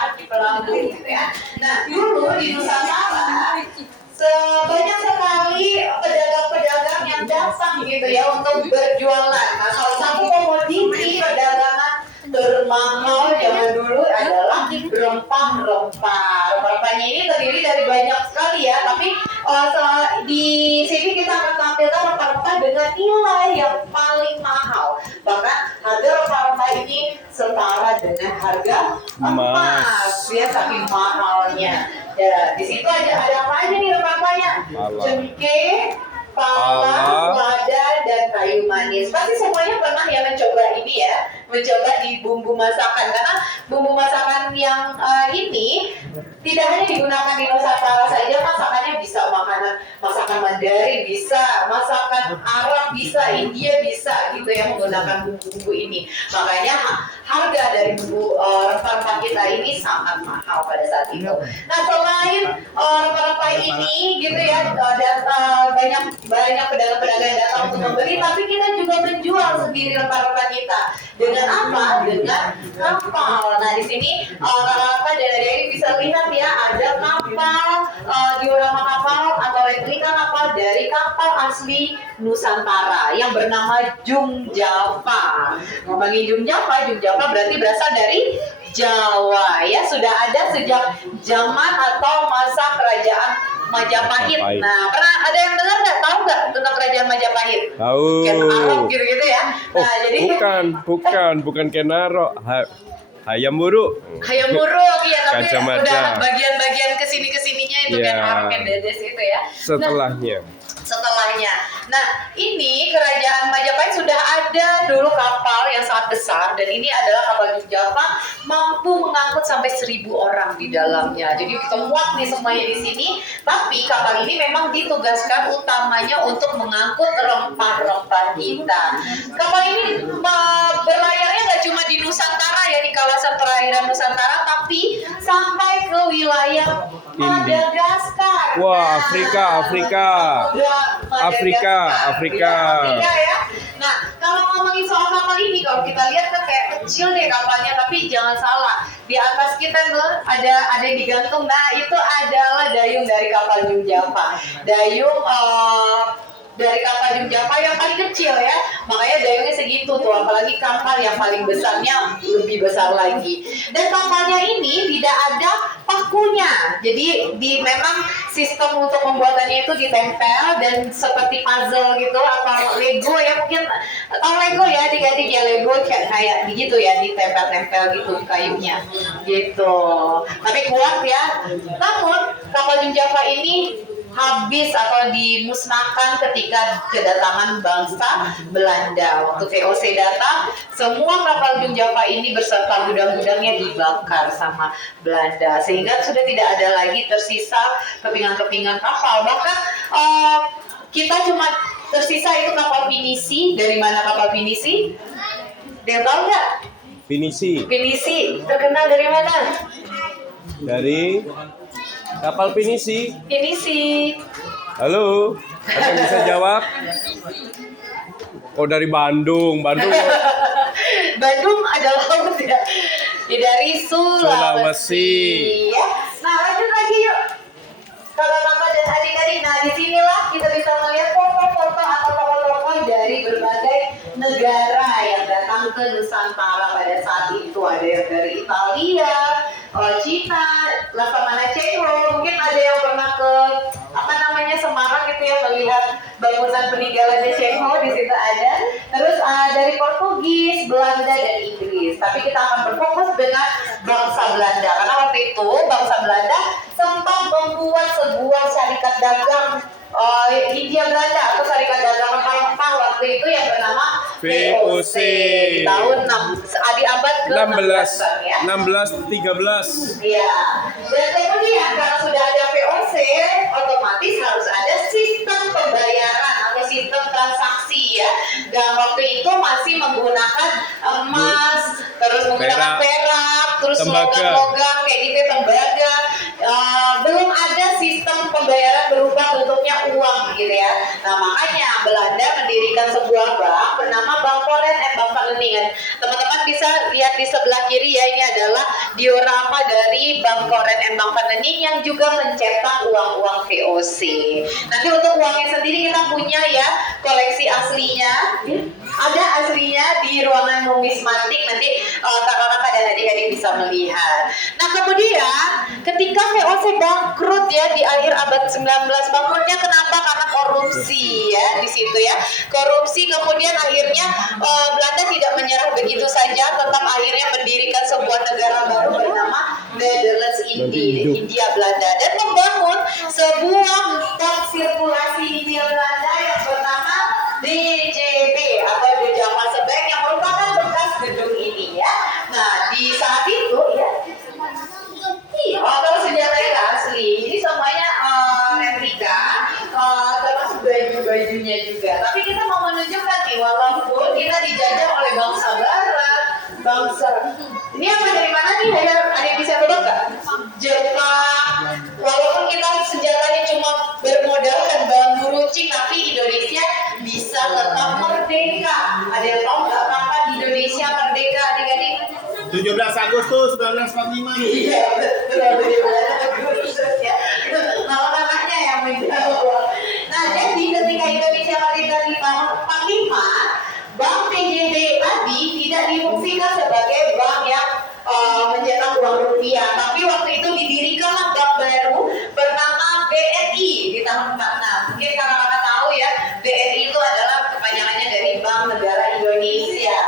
pelabuhan di pelabuhan gitu ya. Nah dulu di Nusantara sebanyak sekali pedagang-pedagang yang datang gitu ya untuk berjualan. Nah salah satu komoditi perdagangan termahal zaman dulu adalah rempah-rempah. Rempah-rempahnya ini terdiri dari banyak sekali ya, tapi di sini kita akan tampilkan rempah-rempah dengan nilai yang paling mahal. Bahkan harga rempah-rempah ini setara dengan harga emas ya, saking mahalnya. Ya, di situ ada apa aja nih rempah-rempahnya? Cengkeh, pala, lada, dan kayu manis. Pasti semuanya pernah ya mencoba ini ya, mencoba di bumbu masakan, karena bumbu masakan yang ini tidak hanya digunakan di Nusantara saja, masakannya bisa masakan Mandarin bisa, masakan Arab bisa, India bisa gitu ya, menggunakan bumbu-bumbu ini. Makanya harga dari bumbu rempah-rempah kita ini sangat mahal pada saat itu. Nah selain rempah-rempah ini gitu ya, dan banyak pedagang-pedagang yang datang untuk membeli, tapi kita juga menjual sendiri rempah-rempah kita. Dengan apa? Dengan kapal. Nah di sini kakak dan adik bisa lihat ya, ada kapal diorama kapal atau replika kapal dari kapal asli Nusantara yang bernama Jung Java. Ngomongin Jung Java berarti berasal dari Jawa ya, sudah ada sejak zaman atau masa kerajaan Majapahit. Nah, pernah ada yang dengar nggak? Tahu nggak tentang kerajaan Majapahit? Tahu. Ken Arok gitu ya. Nah, jadi bukan Ken Arok. Hayam Buruk. Hayam Buruk ya, tapi Kacamata. udah bagian-bagian kesininya itu Ken Arok, Ken Dedes gitu ya. Setelahnya. Nah, ini kerajaan Majapahit sudah ada dulu kapal yang sangat besar, dan ini adalah kapal Jung Java, mampu mengangkut sampai 1.000 orang di dalamnya. Jadi kita muat nih semuanya di sini. Tapi kapal ini memang ditugaskan utamanya untuk mengangkut rempah-rempah kita. Kapal ini berlayarnya nggak cuma di Nusantara ya, di kawasan perairan Nusantara, tapi sampai ke wilayah Madagaskar. Wah, Afrika ya. Nah, kalau ngomongin soal kapal ini, kalau kita lihat kan kayak kecil deh kapalnya, tapi jangan salah. Di atas kita tuh ada yang digantung. Nah, itu adalah dayung dari kapal Jung Java. Dayung dari kapal Jung Java yang paling kecil ya, makanya dayungnya segitu tuh, apalagi kapal yang paling besarnya lebih besar lagi. Dan kapalnya ini tidak ada pakunya, jadi memang sistem untuk pembuatannya itu ditempel dan seperti puzzle gitu atau Lego ya, mungkin atau Lego ya, adik-adik ya, Lego kayak gitu ya, ditempel-tempel gitu kayunya gitu. Tapi kuat ya. Namun kapal Jung Java ini habis atau dimusnahkan ketika kedatangan bangsa Belanda. Waktu VOC datang, semua kapal Jung Java ini beserta gudang-gudangnya dibakar sama Belanda, sehingga sudah tidak ada lagi tersisa kepingan-kepingan kapal. Bahkan kita cuma tersisa itu kapal pinisi. Dari mana kapal pinisi? Dia tahu nggak? Pinisi Terkenal dari mana? dari kapal Pinisi. Halo, ada yang bisa jawab? Oh, dari Bandung. Bandung adalah laut ya. Dari Sulawesi. Ya. Nah, lanjut lagi yuk, kakak-kakak dan adik-adik. Nah, disinilah kita bisa melihat foto-foto atau tokoh-tokoh dari berbagai negara yang datang ke Nusantara pada saat itu. Ada yang dari Italia, Cina, Laksamana Cheng-ho. Mungkin ada yang pernah ke Semarang gitu ya, melihat bangunan peninggalannya Cheng-ho, di situ ada. Terus dari Portugis, Belanda, dan Inggris. Tapi kita akan berfokus dengan bangsa Belanda, karena waktu itu bangsa Belanda sempat membuat sebuah syarikat dagang Hindia Belanda atau syarikat dagang rempah-rempah waktu itu yang bernama VOC di tahun di abad ke-16 ya. 1613. Iya. Dan kemudian karena sudah ada VOC, otomatis harus ada sistem pembayaran atau sistem transaksi ya. Dan waktu itu masih menggunakan emas, terus menggunakan perak, terus logam-logam kayak gitu, tembaga. Belum ada sistem pembayaran berubah bentuknya uang gitu ya. Nah makanya Belanda mendirikan sebuah bank bernama Bank Foreign and Bank Leningen. Teman-teman bisa lihat di sebelah kiri ya, ini adalah diorama dari Bank Koren and Bank Panening yang juga mencetak uang-uang VOC. Nanti untuk uangnya sendiri kita punya ya koleksi aslinya. Ada aslinya di ruangan numismatik, nanti kakak-kakak dan adik-adik bisa melihat. Nah kemudian ketika VOC bangkrut ya di akhir abad 19, bangkrutnya kenapa? Karena korupsi ya di situ ya. Korupsi kemudian akhirnya Belanda tidak menyerah begitu saja, tetap akhirnya mendirikan sebuah negara baru bernama Nederlands India Belanda dan membangun sebuah bank sirkulasi India Belanda yang bernama DJB atau De Jamaatsebek yang merupakan bekas gedung ini ya. Nah di saat itu ya, kalau senjatanya asli, jadi semuanya replika, termasuk baju-bajunya juga. Tapi kita mau menunjukkan nih, walaupun kita dijajah oleh bangsa Barat, ini apa dari mana nih? Ada yang bisa tebak nggak? Jepang. Walaupun kita senjatanya cuma bermodalkan bambu runcing, tapi Indonesia bisa tetap merdeka. Ada yang tahu nggak kapan Indonesia merdeka, adik-adik? 17 Agustus 1945. Iya, betul Agustus ya. Nama kakaknya yang menjawab. Nah, jadi ketika Indonesia merdeka di tahun 45, Bank TJB tadi tidak difungsikan sebagai bank yang mencetak uang rupiah, tapi waktu itu didirikanlah bank baru bernama BNI di tahun 46. Mungkin kakak-kakak tahu ya, BNI itu adalah kepanjangannya dari Bank Negara Indonesia.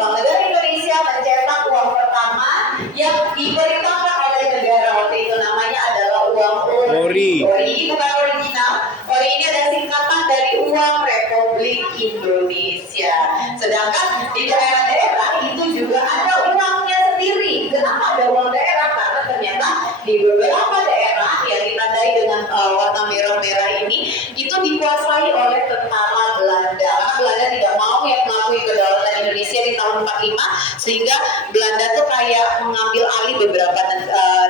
Bank Negara Indonesia mencetak uang pertama yang diperintahkan oleh negara waktu itu, namanya adalah uang ori. Ori ini bukan original. Ori ini adalah singkatan dari uang Republik Indonesia. Sedangkan di daerah-daerah itu juga ada uangnya sendiri. Kenapa ada uang daerah? Karena ternyata di beberapa daerah yang ditandai dengan warna merah-merah ini itu dikuasai oleh tentara Belanda. Karena Belanda tidak mau yang mengakui kedaulatan Indonesia di tahun 45, sehingga Belanda tuh kayak mengambil alih beberapa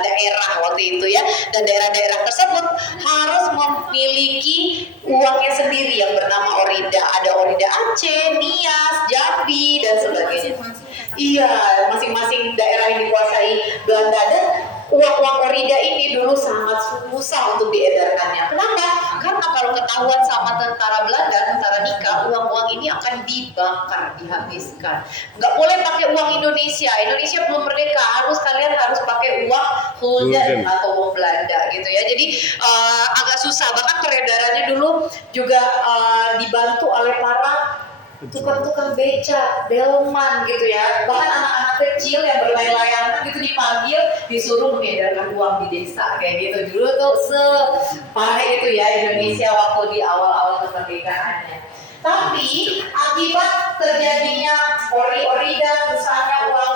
daerah waktu itu ya, dan daerah-daerah tersebut harus memiliki uangnya sendiri yang bernama orida. Ada orida Aceh, Nias, Jambi dan sebagainya. Iya, masing-masing daerah yang dikuasai Belanda, dan uang-uang orida ini dulu sangat susah untuk diedarkannya. Kenapa? Karena kalau ketahuan sama tentara Belanda, tentara nikah, uang-uang ini akan dibakar, dihabiskan. Nggak boleh pakai uang Indonesia. Indonesia belum merdeka, kalian harus pakai uang Gulden atau uang Belanda gitu ya. Jadi agak susah. Bahkan peredarannya dulu juga dibantu oleh para tukang-tukang beca, delman gitu ya. Bahkan anak-anak kecil yang bermain layangan gitu dipanggil, disuruh mengedarkan uang di desa kayak gitu. Dulu tuh separah itu ya Indonesia waktu di awal-awal kemerdekaannya. Tapi akibat terjadinya ori-orida, misalnya uang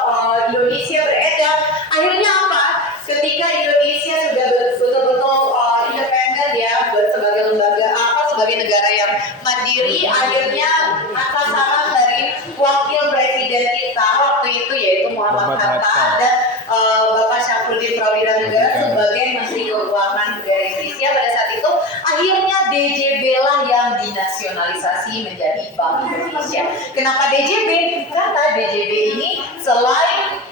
Indonesia beredar, akhirnya apa? Ketika Indonesia sudah betul-betul independen ya, sebagai lembaga sebagai negara yang mandiri, akhirnya atas saran dari wakil presiden kita waktu itu yaitu Muhammad Hatta dan Bapak Syafruddin Prawira Negara sebagai Menteri Keuangan negara Indonesia pada saat itu, akhirnya DJB lah yang dinasionalisasi menjadi Bank Indonesia. Kenapa DJB? Karena DJB ini selain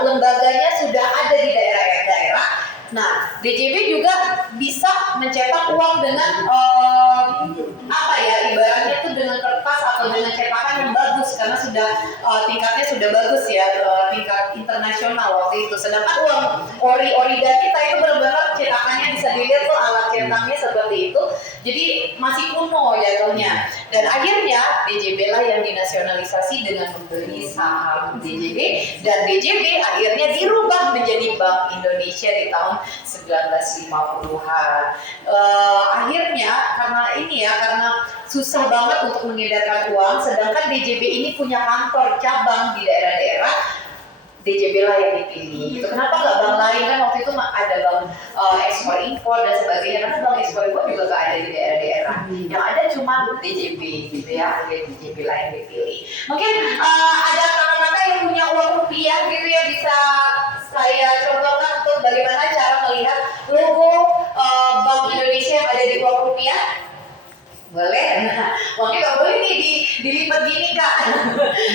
lembaganya sudah ada di daerah-daerah. Nah, DJB juga bisa mencetak uang dengan ibaratnya itu dengan kertas atau dengan cetakan yang bagus karena sudah tingkatnya sudah bagus ya, tingkat internasional waktu itu. Sedangkan uang orida kita itu benar-benar cetakannya bisa dilihat tuh alat cetaknya seperti itu. Jadi masih kuno jatuhnya. Dan akhirnya DJB lah yang dinasionalisasi dengan membeli saham DJB, dan DJB akhirnya dirubah menjadi Bank Indonesia di tahun 1950-an. Akhirnya karena susah banget untuk mengedarkan uang, sedangkan DJB ini punya kantor cabang di daerah-daerah, DJB lah yang dipilih. Itu kenapa nggak bank lain? Kan waktu itu ada bank ekspor impor dan sebagainya, karena bank ekspor impor juga nggak ada di daerah-daerah. Yang ada cuma DJB gitu ya, DJB lah yang dipilih. Mungkin ada kakak-kakak yang punya uang rupiah gitu ya, bisa saya contohkan untuk bagaimana cara melihat logo Bank Indonesia yang ada di uang rupiah. Boleh? Nah, mungkin nggak boleh nih dilipat gini Kak.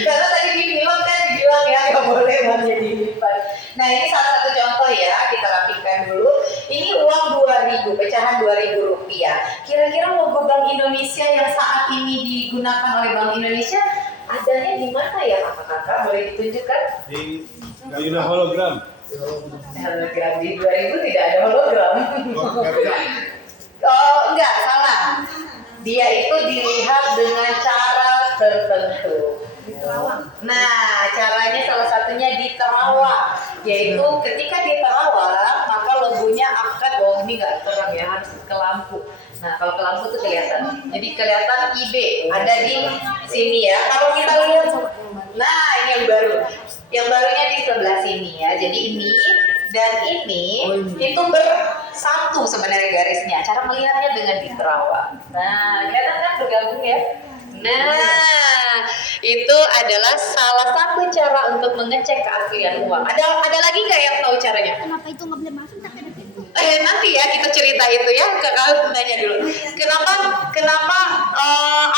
Karena tadi di film kan dibilang ya nggak boleh uangnya dilipat. Nah ini salah satu contoh ya, kita rapikan dulu. Ini uang 2.000, pecahan 2.000 rupiah. Kira-kira logo Bank Indonesia yang saat ini digunakan oleh Bank Indonesia adanya di mana ya kakak-kakak? Boleh ditunjukkan? Di Gayuna hologram. Hologram di 2000 tidak ada hologram. Oh enggak, salah. Dia itu dilihat dengan cara tertentu. Nah, caranya salah satunya di terawang, yaitu ketika di terawang maka logonya akan, oh ini nggak terang ya, harus ke lampu. Nah, kalau ke lampu tuh kelihatan. Jadi kelihatan IB ada di sini ya. Kalau kita lihat, nah ini yang baru. Yang barunya di sebelah sini ya. Jadi ini dan ini itu bersatu sebenarnya garisnya. Cara melihatnya dengan di terawang. Nah, kelihatan kan bergabung ya. Nah, itu adalah salah satu cara untuk mengecek keaslian uang. Ada lagi nggak yang tahu caranya? Kenapa itu nggak boleh masuk tapi ada pintu? Nanti ya kita cerita itu ya. Kakak tanya dulu. Kenapa?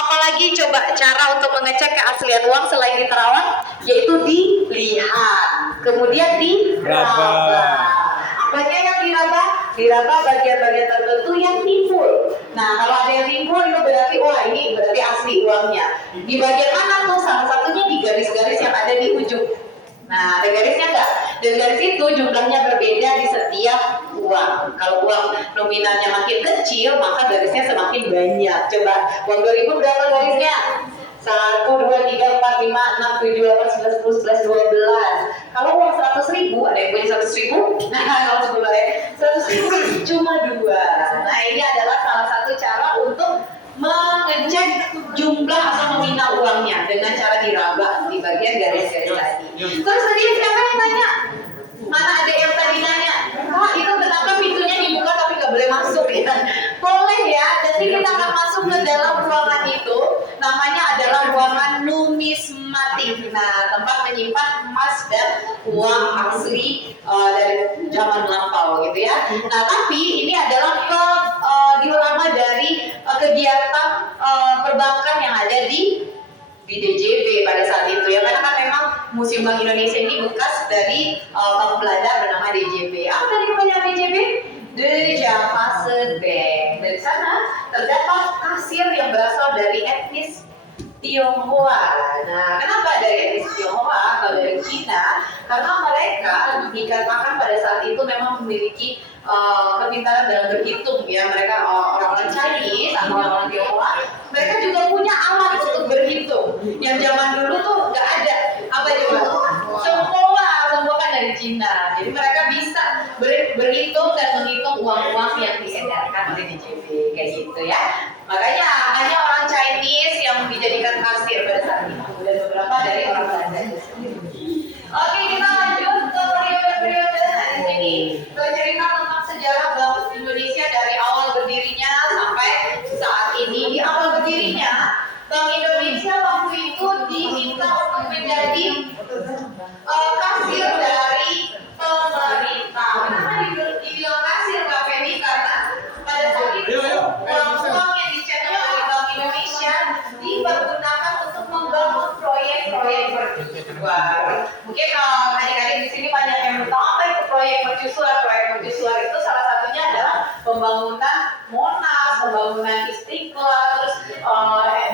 Apalagi coba cara untuk mengecek keaslian uang selain di terawang, yaitu dilihat, kemudian diraba. Apanya yang diraba? Diraba bagian-bagian tertentu yang timbul. Nah, kalau ada yang timbul itu berarti wah ini berarti asli uangnya. Di bagian mana tuh? Salah satunya di garis-garis yang ada di ujung. Nah, ada garisnya enggak? Dan garis itu jumlahnya berbeda di setiap uang. Kalau uang nominalnya makin kecil, maka garisnya semakin banyak. Coba, uang 2000 berapa garisnya? 1, 2, 3, 4, 5, 6, 7, 8, 9, 10, 11, 12. Kalau uang 100.000, ada yang punya 100.000? Nah, kalau sebenarnya 100.000 cuma 2. Nah, ini adalah salah satu cara untuk mengecek jumlah atau nominal uangnya dengan cara diraba di bagian garis-garis tadi. Terus tadi siapa yang tanya? Mana ada yang tadi nanya? Kak, itu kenapa pintunya dibuka tapi nggak boleh masuk ya? Boleh ya. Nanti kita akan masuk ke dalam ruangan itu. Namanya adalah ruangan numismatik. Nah, tempat menyimpan emas dan uang asli dari zaman lampau gitu ya. Nah, tapi ini adalah diorama dari kegiatan perbankan yang ada di DJB pada saat itu ya, karena kan memang Museum Bank Indonesia ini bekas dari Bank Belanda bernama DJB. Apa tadi kepanjangan DJB? De Javaanse Bank. Dari sana terdapat kasir yang berasal dari etnis Tionghoa. Nah, kenapa dari etnis Tionghoa atau dari Cina? Karena mereka dikatakan pada saat itu memang memiliki kepintaran dalam berhitung ya. Mereka orang-orang Chinese atau orang Tionghoa, mereka juga punya alat untuk berhitung. Yang zaman dulu tuh nggak ada. Apa coba? Semua kan dari Cina. Jadi mereka bisa berhitung dan menghitung uang-uang yang diedarkan oleh DJB kayak gitu ya. Makanya hanya orang Chinese yang dijadikan kasir pada saat itu dan beberapa dari orang Belanda. Oke, kita lanjut ke periode-periode di sini. Bercerita tentang sejarah Bank Indonesia dari awal berdirinya sampai saat ini. Di awal berdirinya, Bank Indonesia waktu itu diminta untuk menjadi kasir dari pemerintah. Kenapa dibilang kasir Mbak Feni? Karena pada saat itu uang yang dicetak oleh Bank Indonesia dipergunakan untuk membangun proyek-proyek mercusuar. Mungkin adik-adik di sini banyak yang tahu apa itu proyek mercusuar. Proyek mercusuar itu salah satunya adalah pembangunan Monas, pembangunan Istiqlal,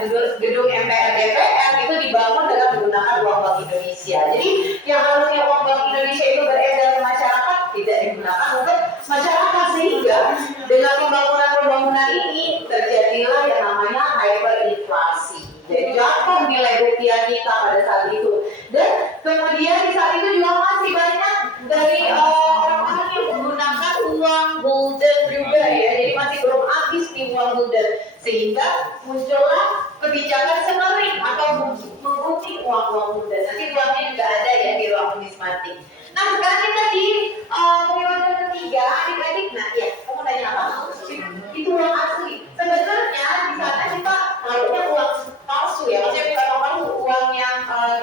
terus gedung MPR DPR itu dibangun dengan menggunakan uang Bank Indonesia. Jadi yang harusnya uang Bank Indonesia itu beredar ke masyarakat tidak digunakan untuk masyarakat, sehingga dengan pembangunan ini terjadilah yang namanya hyperinflasi. Jadi jatuh nilai rupiah kita pada saat itu. Dan kemudian di saat itu juga masih banyak dari orang-orang yang menggunakan uang golden juga ya. Jadi masih belum habis nih uang golden, sehingga muncullah kebijakan smearing atau menggunting uang-uang golden. Nanti uangnya juga ada ya di ruang numismatik. Nah, sekarang kita di periode ketiga, adik-adik. Nah, ya, kamu nanya apa? Itu uang asli. Sebenarnya di sana kita taruhnya uang palsu ya, maksudnya bukan uang yang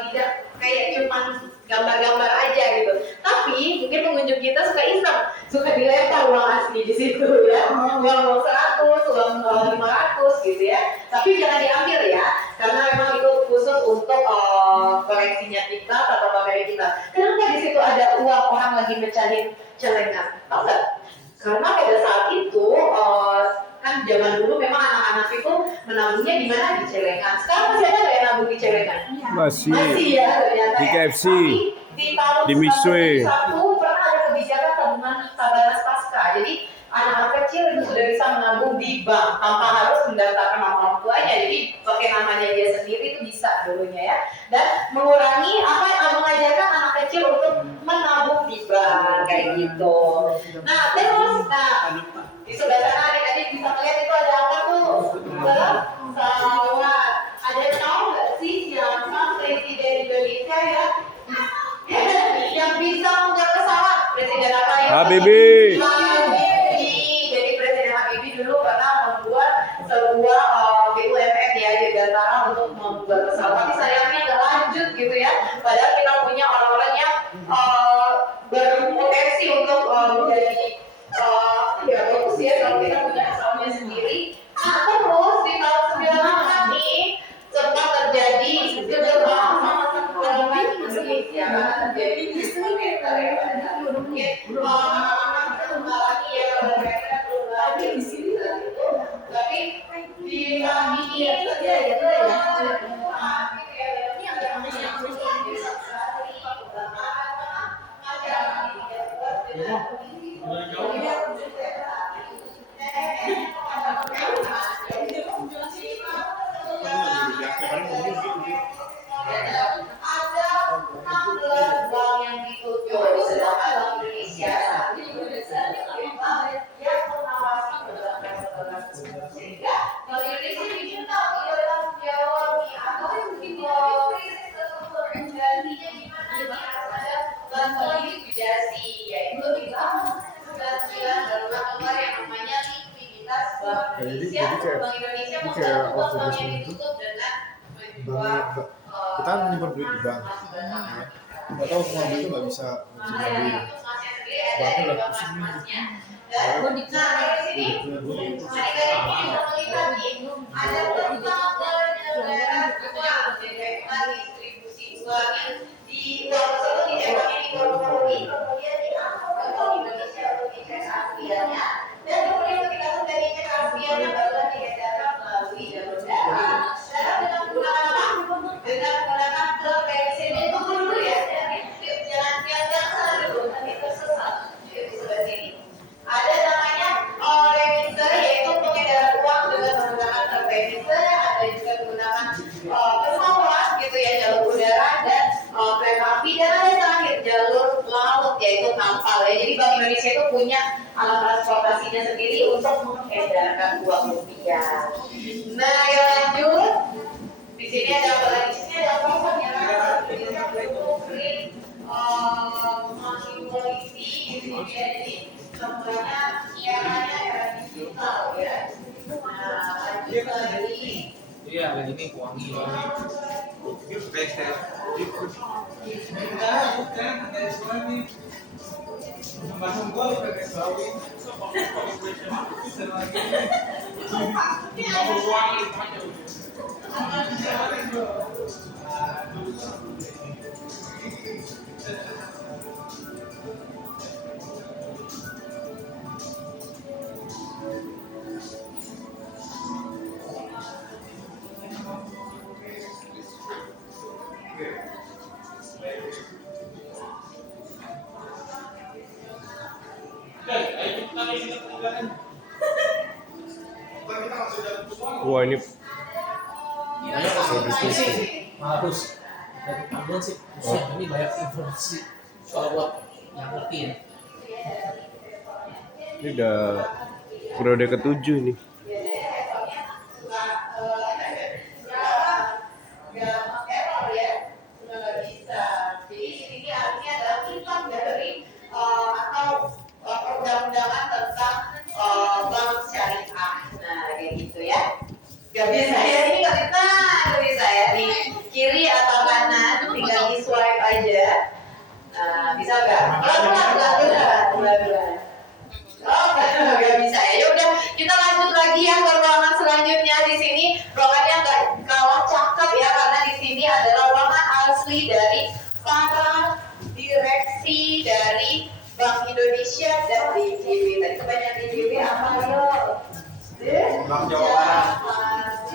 tidak kayak cuma gambar-gambar aja gitu. Tapi mungkin pengunjung kita suka iseng, suka dilempar uang asli di situ ya, uang 100, uang 500 gitu ya. Tapi jangan diambil ya, karena memang itu lagi mecahin celengan, tahu nggak? Karena pada saat itu kan zaman dulu memang anak-anak itu menabungnya di mana, di celengan. Sekarang masih ada nggak yang nabung di celengan? Masih. Masih ya ternyata. Di ya. KFC. Tapi di tahun Di Mitsui. 1971 pernah ada kebijakan tabungan Tabanas Pasca. Jadi anak-anak kecil itu sudah bisa menabung di bank tanpa harus mendaftarkan nama orang tuanya. Jadi pakai namanya dia sendiri itu bisa dulunya ya. Dan mengurangi mengajarkan anak kecil untuk menabung di bank kayak gitu. Nah terus, di sebelah sana adik-adik bisa melihat itu ada apa tuh? Pesawat. Ada yang tahu nggak sih siapa presiden Indonesia ya? Yang bisa membuat pesawat? Presiden apa ya? Habibie. Jadi Presiden Habibie dulu pernah membuat sebuah BUMN ya Dirgantara untuk membuat pesawat. Tapi sayangnya nggak lanjut gitu ya. Padahal kita punya orang-orang yang berpotensi untuk menjadi ya bagus ya kalau kita punya pesawatnya sendiri. Nah terus di tahun 98 nih sempat terjadi kegagalan Indonesia karena terjadi tapi di kita menyimpan duit di bank. Nggak tahu semua duit itu nggak bisa ngambil. Banknya udah pusing nih. Di uang tersebut ditembaknya di Korupsi, kemudian diangkut ke Indonesia untuk investasinya, dan kemudian ketika sudah investasinya baru diedarkan melalui jalur darat. Darat dengan menggunakan apa? Dengan menggunakan truk bensin itu dulu ya, jalan biasa dulu nanti tersesat di sebelah sini. Ada namanya remiser, yaitu pengedaran uang dengan menggunakan truk bensin, ada juga menggunakan pesawat gitu ya, jalur udara dan kereta api, dan ada terakhir jalur laut yaitu kapal ya. Jadi Bank Indonesia itu punya alat transportasinya sendiri untuk mengedarkan uang rupiah. Nah yang lanjut, di sini ada apa lagi? Di sini ada apa ya? Polisi gitu ya. Jadi semuanya era digital ya. Nah lanjut lagi. Iya, lagi nih wangi. Tes. Wah ini Harus dari tabungan sih, ini banyak informasi soal buat yang ngerti ya. ini udah periode ke-7 nih. Undang-undangan tentang bank syariah. Nah, kayak gitu ya. Gak bisa ya, ini gak bisa ya. Di kiri atau kanan, tinggal di swipe aja. Nah, bisa gak? Pelan-pelan. Oh, gak bisa ya. Ya udah, kita lanjut lagi ya ke ruangan selanjutnya. Di sini ruangannya gak kalah cakep ya, karena di sini adalah ruangan asli dari para direksi dari dari Bank Indonesia dan DJB. Tadi kebanyakan DJB apa yo? Bank Jawa Barat.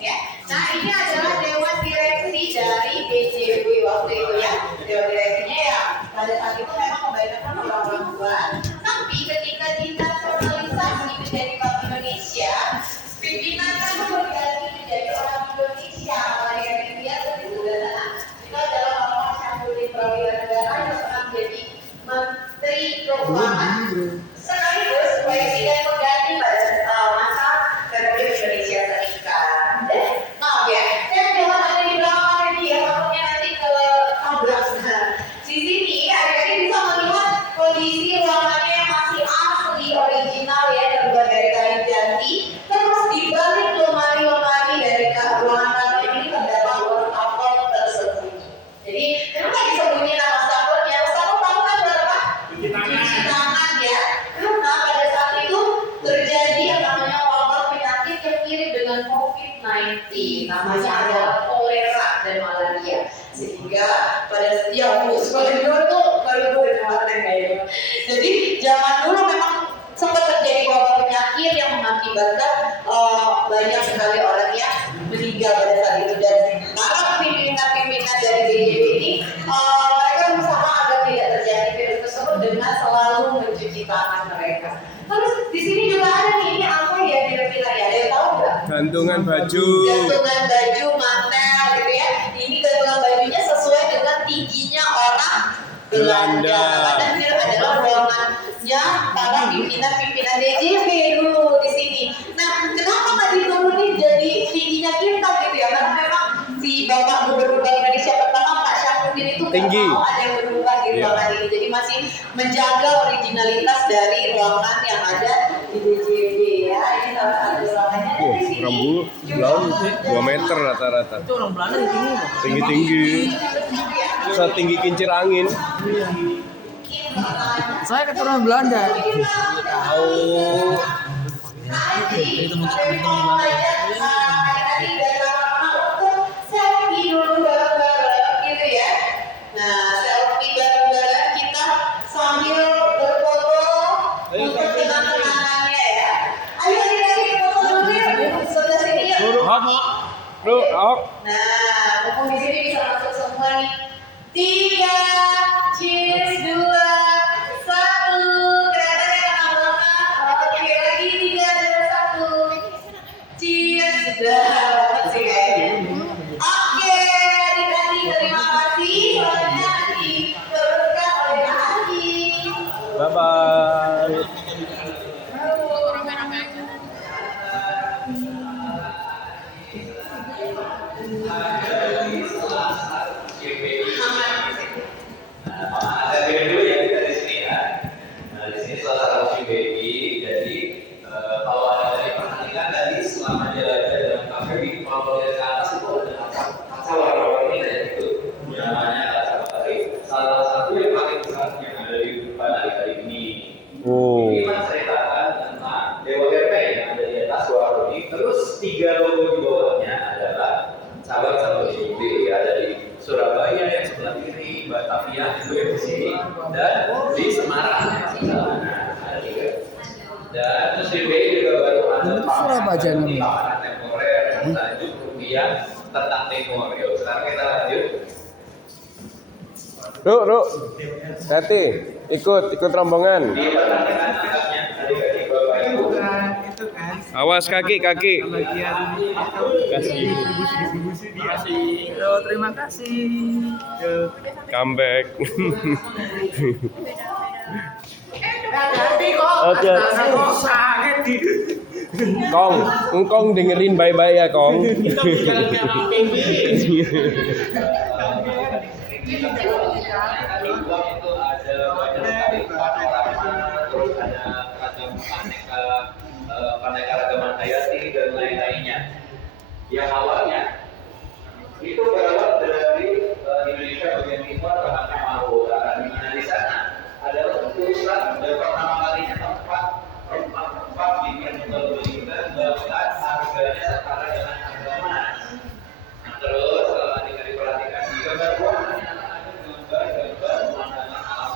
Ya. Nah ini adalah Dewan Direksi dari DJB waktu itu ya. Dewan Direksinya ya pada saat itu memang kebanyakan orang-orang tua. Tapi ketika dinasionalisasi menjadi Bank Indonesia, pimpinan kan berganti menjadi orang Indonesia. Yang dilihat lebih sederhana. Itu adalah Bapak Syamsuddin Prawira Negara yang pernah menjadi Menteri Keuangan sekaligus presiden pengganti pada masa Republik Indonesia Serikat. Maaf ya, saya jangan ada di belakang ini ya, takutnya nanti ke tabrak. Di sini adik-adik bisa melihat kondisi ruangannya yang masih asli original ya, terbuat dari kayu jati. Terus di balik lemari-lemari dari ruangan ini terdapat wastafel tersembunyi. Jadi kenapa disembunyi nama wastafelnya? Wastafel tahu kan berapa? Cuci tangan ya. Karena pada saat itu terjadi yang namanya wabah penyakit yang mirip dengan COVID-19. Namanya adalah kolera dan malaria. Sehingga pada setiap musim itu baru berkeluaran kayak. Jadi zaman dulu memang sempat terjadi wabah penyakit yang mengakibatkan banyak sekali orang yang meninggal pada saat itu, dan para pimpinan dari DJB ini mereka berusaha agar tidak terjadi virus tersebut dengan selalu mencuci tangan mereka. Terus di sini juga ada nih, ini apa ya kira-kira ya? Ada yang tahu nggak? Gantungan baju. Gantungan baju mantel gitu ya. Ini gantungan bajunya sesuai dengan tingginya orang Belanda. Karena ini adalah ruangannya para pimpinan DJB dulu di sini. Nah, kenapa nggak diturunin jadi tingginya kita gitu ya? Karena memang si Bapak Gubernur Bank Indonesia pertama Pak Syafruddin itu nggak mau ada yang berubah di ruangan ini. Jadi masih menjaga originalitas dari ruangan yang ada di DJB ya. Ini salah satu ruangannya. Dan di sini Rambu laut 2 meter rata-rata. Itu orang Belanda di sini. Tinggi-tinggi. Setinggi kincir angin. Saya keturunan Belanda. Tahu. Itu untuk selfie dulu bareng-bareng gitu ya. Nah, selfie bareng-bareng kita sambil berfoto untuk kenang-kenangannya ya. Ayo kita foto dulu ya. Sebelah sini ya. Bro, ahok. Nah, mumpung di sini bisa masuk semua nih. 3, cheers, 2, 1. Kelihatannya enak banget. Oke, lagi 3, 2, 1. Cheers. Sudah banget sih kayaknya. Oke, adik-adik terima kasih. Soalnya diteruskan oleh adik. Bye-bye. Ada dulu ya kita di sini ya. Nah di sini salah satu QBI. Jadi kalau ada dari perhatikan tadi selama dia ada dalam KPI, kalau dia ke atas itu ada kaca warna-warni dan itu namanya kaca matahari. Salah satu yang paling besar yang ada di depan hari ini. Oh. Ini menceritakan tentang Dewa Herme yang ada di atas warna. Terus 3 logo di bawahnya adalah cabang-cabang JB ya, ada di Surabaya yang sebelah kiri, Batavia itu yang di sini, dan di Semarang yang sebelah ada 3. Dan terus di BI juga baru ada pameran temporer yang tajuk rupiah tentang Timur. Yuk sekarang kita lanjut. Ruk. Hati, ikut rombongan. Di pertandingan anaknya adik-adik bapak ibu. Awas kaki. Kasih. Terima kasih. Comeback. Tapi kok Oke. sakit di Kong dengerin baik-baik ya, Kong. Itu ada banyak sekali panorama, terus ada keanekaragaman hayati dan lain-lainnya. Yang awalnya itu berawal dari Indonesia bagian timur bahkan Maluku Utara, di mana di sana adalah pusat dan pertama kalinya tempat bikin dan bahkan harganya setara dengan harga emas. Nah, terus kalau adik-adik perhatikan di gambar ruangan ada gambar pemandangan alam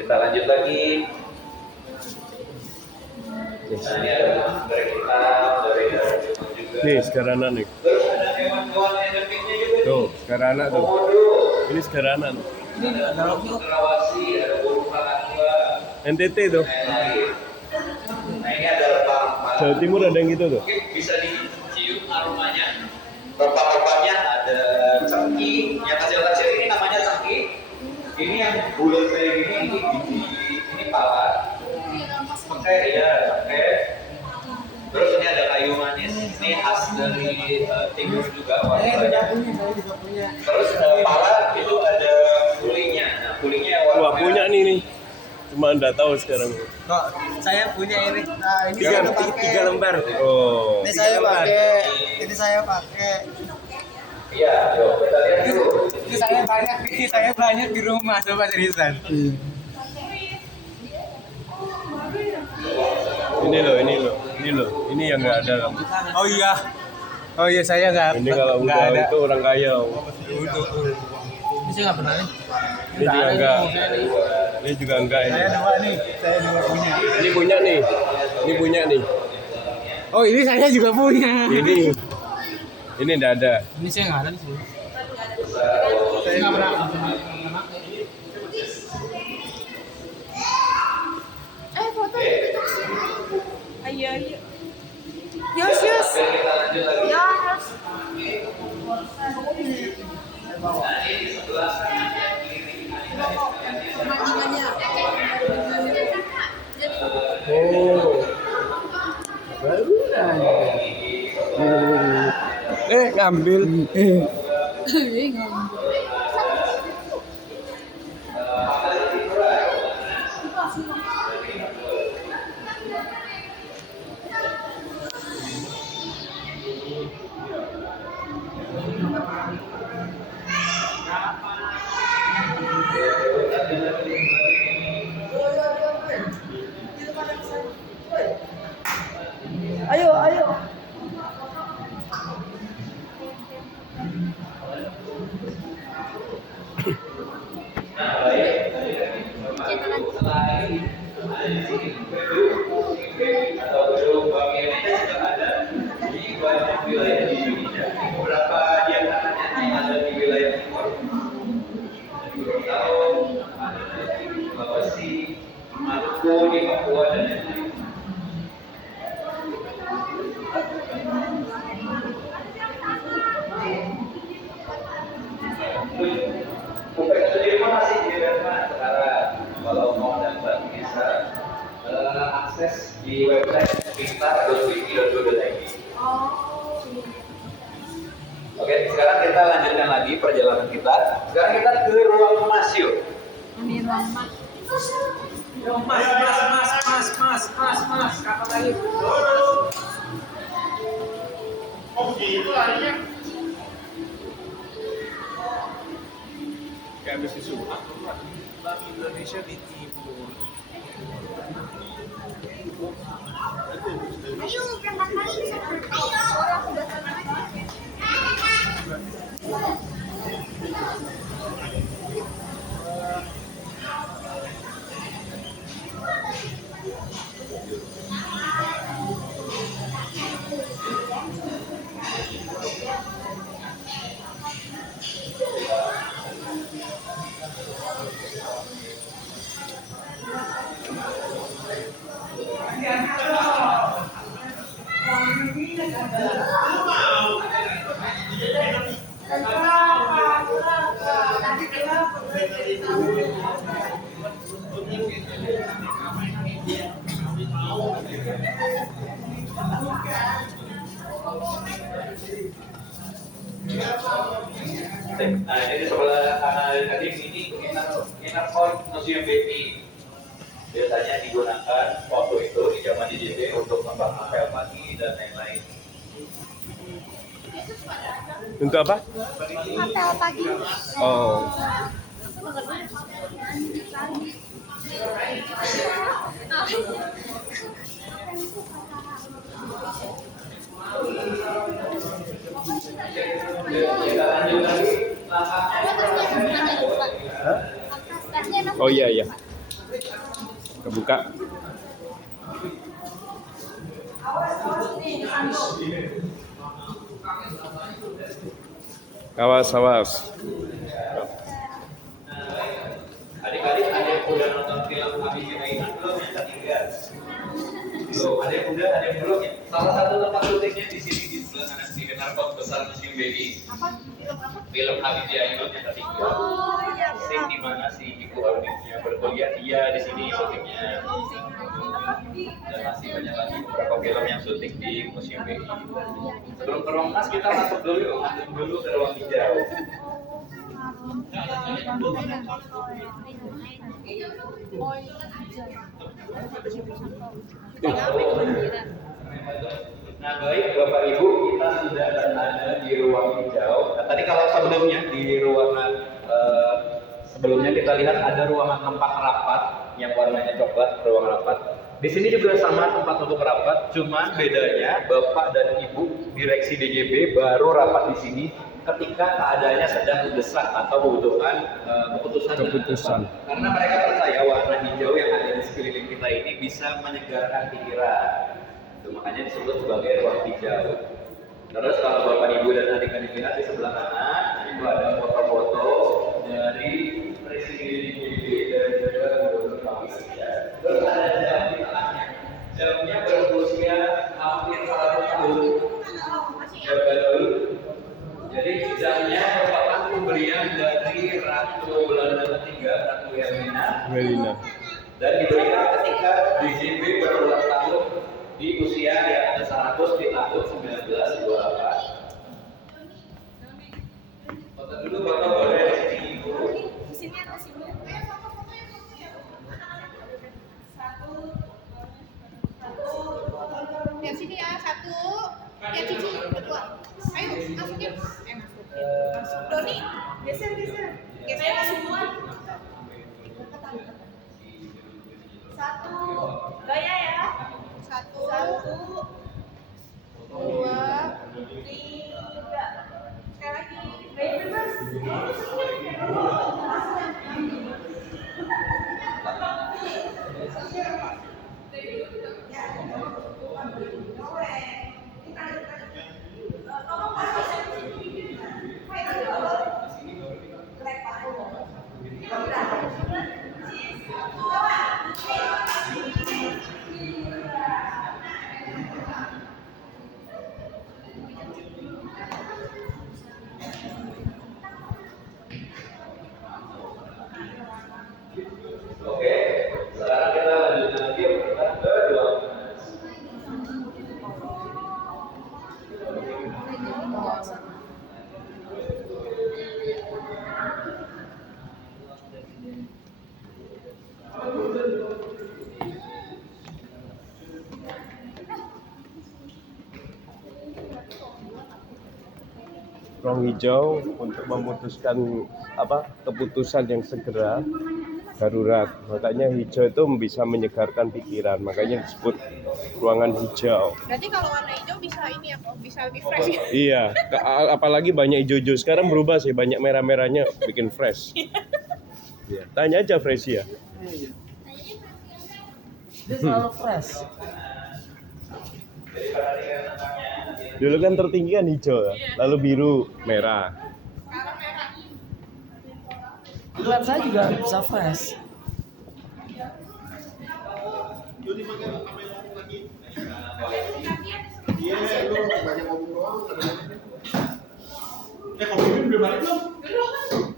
Kita lanjut lagi. Nah, ini ada dari kita, dari Jepang juga. Nih sekarang nih. Terus ada hewan-hewan endemiknya juga nih. Tuh sekarang tuh. Komodo, Ini sekarang Ini ada lagi. Sulawesi, ada burung Palangua, NTT tuh. lain-lain. Nah ini ada rempah. Jawa Timur ada yang gitu tuh. Mungkin bisa dicium aromanya. Rempah-rempahnya ada cengki, yang kecil-kecil ini namanya cengki. Ini yang bulat kayak gini, ini biji, ini pala. Oke, ya, oke. Terus ini ada kayu manis, ini khas dari timur juga warnanya. Terus pala itu ada kulinya, nah kulinya warna Wah punya nih. Cuma anda tahu sekarang. Kok saya punya ini. Nah, ini Tiga- saya pakai. tiga lembar. Oh. Ini saya pakai. Ini saya pakai. Iya, yuk kita lihat dulu. Ini saya banyak di rumah, coba seriusan. Ini loh. Ini yang nggak ada kamu. Oh iya. Oh iya, saya nggak. Ini kalau nggak udah ada. itu orang kaya. Ini saya nggak pernah nih. Ini juga enggak. Ini juga enggak ini. Saya dua nih. Saya dua punya. Ini punya nih. Ini punya nih. Oh ini saya juga punya. Ini enggak ada. Ini saya nggak ada nih sih. Saya nggak pernah. Foto. Ayo. Yes. Oke, kita lanjut lagi. Yes. Oh. Baru ngambil. Ayo. Atau gedung Bank Indonesia juga ada di banyak wilayah di Indonesia. Beberapa di antaranya yang ada di wilayah timur, di Gorontalo, ada di Sulawesi, Maluku, di Papua dan lain-lain. Bukan Sudirman masih di Sudirman sekarang. Kalau mau dapat bisa akses di website pintar.wiki.go.id. Oke, sekarang kita lanjutkan lagi perjalanan kita. Sekarang kita ke ruang emas yuk. Ini ruang mas. Mas, kapan lagi? Kayak habis susu. Bank Indonesia di timur. Ayo berangkat lagi. Ayo. Orang udah Nah, ini di sebelah kanan tadi ini inner court Museum BPI. Biasanya digunakan waktu itu di zaman DJP untuk kembang apel pagi dan lain-lain. Untuk apa? apel pagi. Oh. Kita lanjut lagi langkahnya. Oh iya. Kebuka. Awas, awas. Adik-adik ada yang udah nonton film Abi Mainan belum yang ketiga? Belum. Ada yang udah, ada yang belum ya? Salah satu tempat syutingnya di sini di sebelah kanan sini Kenarpot Besar Museum BI. Film Abi Mainan yang ketiga. Scene di mana si Ibu Arwinnya berkuliah, dia di sini syutingnya. Dan masih banyak lagi beberapa film yang syuting di Museum BI. Sebelum ke ruang mas kita masuk dulu yuk, masuk dulu ke ruang hijau. Nah baik Bapak Ibu, kita sudah berada di ruang hijau. Nah, tadi kalau sebelumnya di ruangan sebelumnya kita lihat ada ruangan tempat rapat yang warnanya coklat, ruang rapat. Di sini juga sama tempat untuk rapat, cuman bedanya Bapak dan Ibu direksi DJB baru rapat di sini ketika keadaannya sedang mendesak atau membutuhkan keputusan. Karena mereka percaya warna hijau yang ada di sekeliling kita ini bisa menyegarkan pikiran. Itu makanya disebut sebagai ruang hijau. Terus kalau Bapak Ibu dan adik-adik lihat di sebelah kanan, itu ada foto-foto dari Presiden DJB dan juga Gubernur Bank Indonesia. Terus ada jam di tengahnya. Jamnya berusia hampir 100 tahun. Betul. Jadi jamnya merupakan pemberian dari Ratu Belanda ketiga, Ratu Hermina. Dan diberikan ketika DJB berulang tahun di usia yang ke-100 di tahun 1928. Foto dulu Bapak boleh di sini Ibu. Di sini atau sini? Yang sini ya, satu. Ya Cici, kedua. Ayo, masukin. Masuk. Doni, geser. Geser semua. Satu. Gaya ya. Satu. Dua. Tiga. Sekali lagi. Gaya bebas. Oke, sekarang kita lanjutkan lagi kita ke ruang mas. Ruang hijau untuk memutuskan keputusan yang segera darurat. Makanya hijau itu bisa menyegarkan pikiran. Makanya disebut ruangan hijau. Berarti kalau warna hijau bisa ini ya, bisa lebih fresh. Iya, apalagi banyak hijau-hijau. Sekarang berubah sih, banyak merah-merahnya bikin fresh. Iya. Tanya aja fresh ya. Dia selalu fresh. Dulu kan tertinggi kan hijau, lalu biru, merah. Lihat saya juga bisa fresh. Iya, lu banyak ngomong doang. Kopi belum balik belum?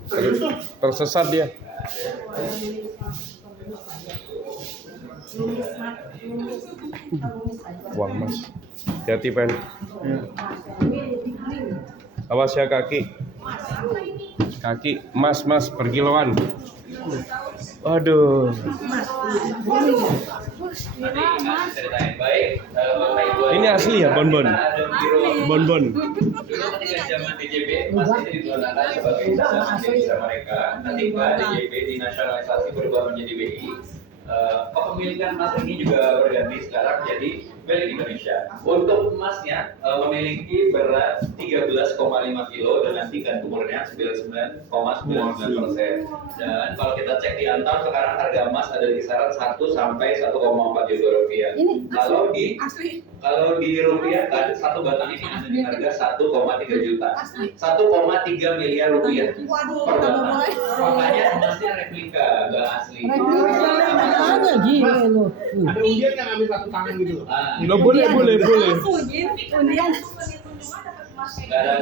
Serius tuh? Tersesat dia. Uang mas. Hati-hati pen. Awas ya kaki. Kaki, mas berkilauan. Waduh. Ceritain baik. Bapak Ibu. Ini asli ya bonbon. Bonbon. Dulu ketika zaman DJB masih digunakan sebagai cadangan devisa mereka. Ketika DJB dinasionalisasi berubah menjadi BI, kepemilikan emas ini juga berganti sekarang jadi milik Indonesia. Untuk emasnya memiliki berat 13,5 kilo dengan tingkat umurnya 99,99%. Dan kalau kita cek di Antam sekarang harga emas ada di kisaran 1 sampai 1,4 juta rupiah. Kalau di rupiah kan satu batang ini ada di harga 1,3 juta. 1,3 miliar rupiah per batang. Makanya emasnya replika, nggak asli. Makanya gila lo. Ada undian yang ambil satu tangan gitu loh. Lo boleh. Nggak ada.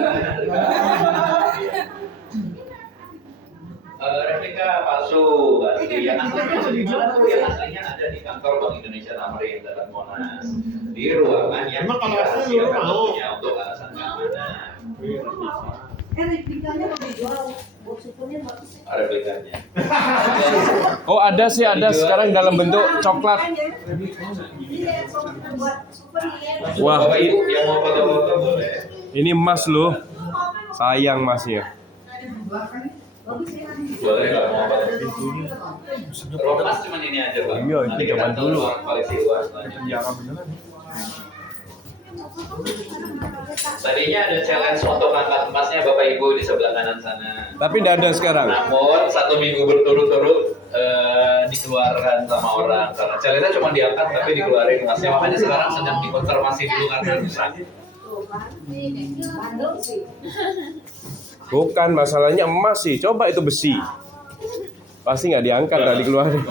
Replika palsu, asli yang aslinya ada di mana tuh? Yang aslinya ada di kantor Bank Indonesia Tamrin dekat Monas, di ruangan yang Emang kalau asli dirahasiakan lu mau? tentunya untuk alasan keamanan. Replikanya mau dijual, buat souvenir bagus. Replikanya. Oh ada sekarang dalam bentuk coklat. Iya, buat souvenir. Wah, Bapak Ibu yang mau foto-foto boleh. ini emas loh. Sayang masnya. Boleh kalau mau foto. Romas cuma ini aja Pak. Iya, itu Nanti kita zaman atur dulu. ruang koleksi luas selanjutnya. Tadinya ada challenge untuk angkat emasnya Bapak Ibu di sebelah kanan sana. Tapi tidak ada sekarang. Namun 1 minggu berturut-turut dikeluarkan sama orang karena challenge-nya cuma diangkat tapi dikeluarin emasnya, makanya sekarang sedang dikonservasi dulu karena rusak. Bukan masalahnya emas sih. Coba itu besi. Pasti nggak diangkat, nggak dikeluarin.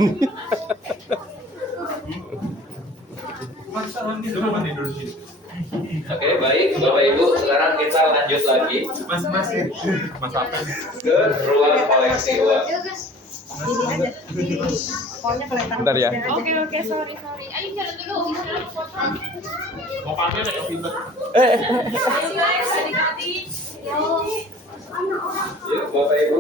Oke, baik Bapak Ibu, sekarang kita lanjut lagi ke ruang koleksi uang. Pokoknya kelihatan. Bentar ya. Oke, sorry. Ayo jalan dulu, jalan foto. Mau pamer ya ribet. Ayo guys, adik-adik. Yuk Bapak Ibu.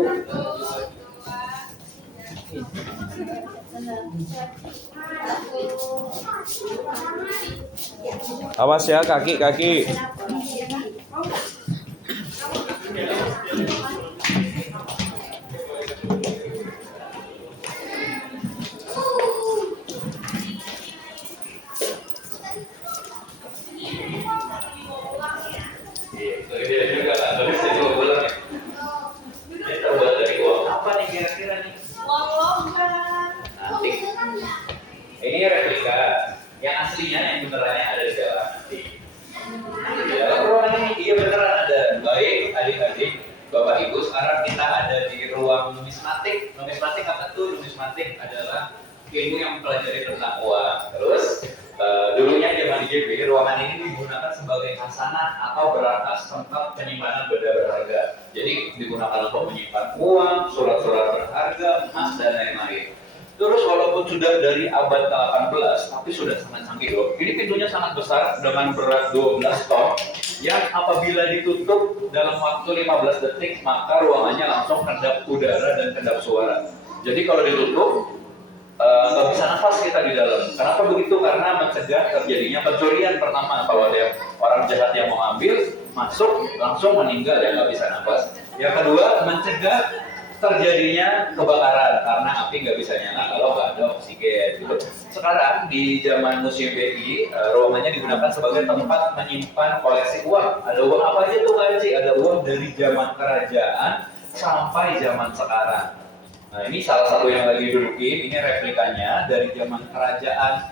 Awas ya kaki. Dia juga kan, tapi saya juga bilang nih. Ini terbuat dari uang apa nih kira-kira nih? Uang logam. Nanti. Ini replika. Yang aslinya, yang benerannya ada di dalam nanti. Di dalam ruangan ini, iya beneran ada. Baik, adik-adik, Bapak Ibu, sekarang kita ada di ruang numismatik. Numismatik apa tuh? Numismatik adalah ilmu yang mempelajari tentang uang. Terus, dulunya zaman IJB, ruangan ini digunakan sebagai khasanah atau berangkas tempat penyimpanan benda berharga. Jadi digunakan untuk menyimpan uang, surat-surat berharga, emas, dan lain-lain. Terus walaupun sudah dari abad ke-18, tapi sudah sangat canggih loh. Ini pintunya sangat besar dengan berat 12 ton, yang apabila ditutup dalam waktu 15 detik, maka ruangannya langsung kedap udara dan kedap suara. Jadi kalau ditutup, nggak bisa nafas kita di dalam. Kenapa begitu? Karena mencegah terjadinya pencurian pertama. Kalau ada orang jahat yang mau ambil, masuk langsung meninggal ya, nggak bisa nafas. Yang kedua, mencegah terjadinya kebakaran karena api nggak bisa nyala kalau nggak ada oksigen. Gitu. Sekarang di zaman Museum BI, ruangannya digunakan sebagai tempat menyimpan koleksi uang. Ada uang apa aja tuh Kak Eci? Ada uang dari zaman kerajaan sampai zaman sekarang. Nah ini salah satu yang lagi dudukin, ini replikanya dari zaman kerajaan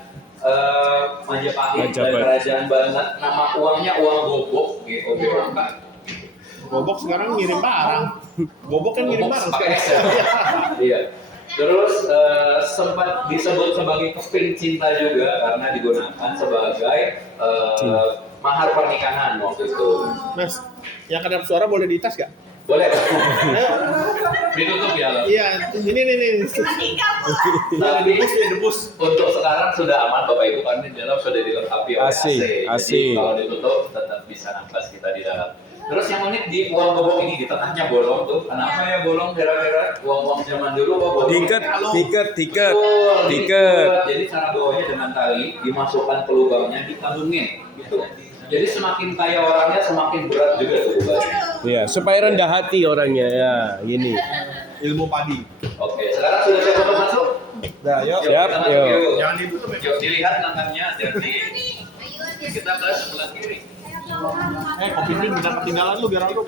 Majapahit dan kerajaan Banten. Nama uangnya uang gobok, GOB kan. Gobok sekarang ngirim barang. Gobok kan ngirim barang Pakai sekarang. Iya. Terus sempat disebut sebagai keping cinta juga karena digunakan sebagai mahar pernikahan waktu itu. Mas, yang kedap suara boleh di tas gak? Boleh. Ditutup ya. Iya, ini. Tapi debus. Untuk sekarang sudah aman Bapak Ibu karena di dalam sudah dilengkapi oleh AC. Jadi kalau ditutup tetap bisa nafas kita di dalam. Terus yang unik di uang gobok ini di tengahnya bolong tuh. Kenapa ya bolong kira-kira? Uang zaman dulu kok bolong? Tiket. Jadi cara bawanya dengan tali dimasukkan ke lubangnya, ditangungin gitu. Jadi semakin kaya orangnya semakin berat juga tuh lubangnya. Iya, supaya rendah hati orangnya ya, gini. Ilmu padi. Oke, sekarang sudah siap untuk masuk? Nah, yuk. Siap, kita masuk yuk. yuk. Jangan ditutup ya. Yuk dilihat langkahnya, jadi Kita ke sebelah kiri. Kopi ini benar ketinggalan lu biar aku.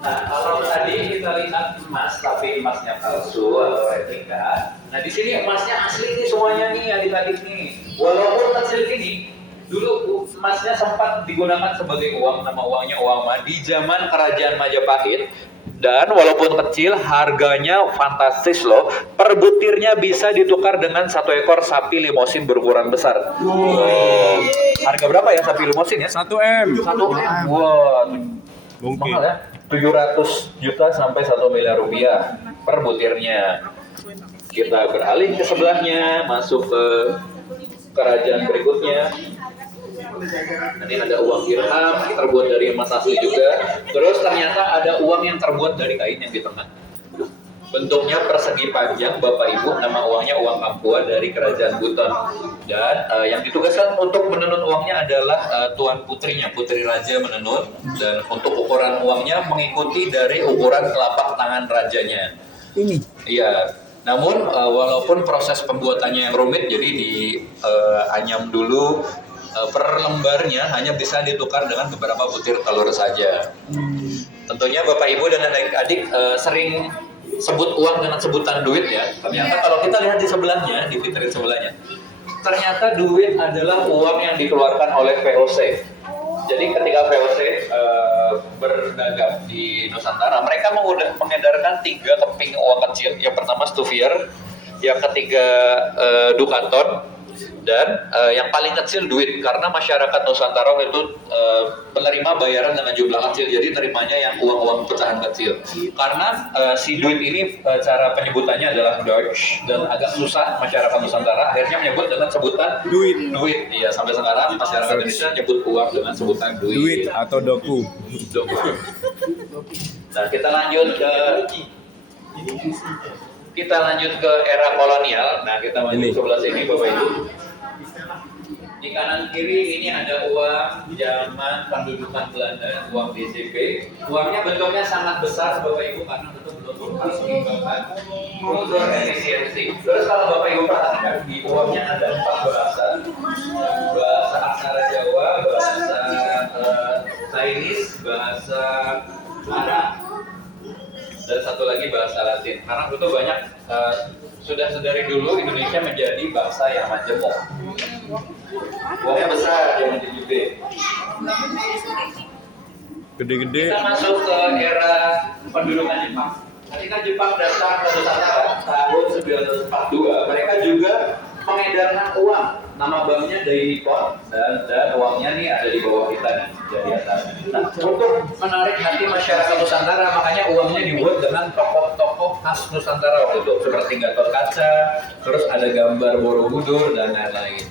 Nah, kalau tadi kita lihat emas, tapi emasnya palsu atau replika. Nah, di sini emasnya asli nih semuanya nih, adik-adik nih. Walaupun kecil gini, dulu emasnya sempat digunakan sebagai uang, nama uangnya uang emas di zaman Kerajaan Majapahit. Dan walaupun kecil, harganya fantastis loh. Per butirnya bisa ditukar dengan 1 ekor sapi limosin berukuran besar. Wow. Harga berapa ya sapi limosin ya? 1M. 1M. Wow. Mungkin. Mahal ya? 700 juta sampai 1 miliar rupiah per butirnya. Kita beralih ke sebelahnya, masuk ke kerajaan berikutnya. Ini ada uang dirham terbuat dari emas asli juga. Terus ternyata ada uang yang terbuat dari kain yang di tengah. Bentuknya persegi panjang, Bapak Ibu. Nama uangnya uang Kampua dari kerajaan Buton. Dan yang ditugaskan untuk menenun uangnya adalah tuan putrinya, putri raja menenun. Dan untuk ukuran uangnya mengikuti dari ukuran telapak tangan rajanya. Ini. Iya. Namun walaupun proses pembuatannya yang rumit, jadi dianyam dulu. Per lembarnya hanya bisa ditukar dengan beberapa butir telur saja. Tentunya Bapak Ibu dan adik-adik sering sebut uang dengan sebutan duit ya. Ternyata kalau kita lihat di sebelahnya, di vitrin sebelahnya, ternyata duit adalah uang yang dikeluarkan oleh VOC. Jadi ketika VOC berdagang di Nusantara, mereka mengedarkan 3 keping uang kecil. Yang pertama Stuvier, yang ketiga Dukaton, dan yang paling kecil duit, karena masyarakat Nusantara itu menerima bayaran dengan jumlah kecil, jadi terimanya yang uang-uang pecahan kecil. Karena si duit ini cara penyebutannya adalah Deutsch dan agak susah masyarakat Nusantara, akhirnya menyebut dengan sebutan duit. Iya, sampai sekarang masyarakat Indonesia menyebut uang dengan sebutan duit. Duit atau doku. Nah, kita lanjut ke era kolonial. Nah, kita maju ke sebelah sini Bapak Ibu. Di kanan kiri ini ada uang zaman pendudukan Belanda, uang DCP. Uangnya bentuknya sangat besar Bapak Ibu karena betul-betul harus mengimbangkan kultur efisiensi. Terus kalau Bapak Ibu perhatikan di uangnya ada 4 bahasa. Bahasa aksara Jawa, bahasa Chinese, bahasa Arab, dan satu lagi bahasa Latin. Karena itu banyak sudah dari dulu Indonesia menjadi bangsa yang majemuk. Uangnya besar, jangan gede. Gede-gede. Kita masuk ke era pendudukan Jepang. Ketika Jepang datang ke Nusantara tahun 1942, mereka juga mengedarkan uang. Nama banknya Dai Nippon dan uangnya nih ada di bawah kita nih, di atas. Nah, untuk menarik hati masyarakat Nusantara, makanya uangnya dibuat dengan tokoh-tokoh khas Nusantara waktu itu, seperti Gatot Kaca, terus ada gambar Borobudur dan lain-lain.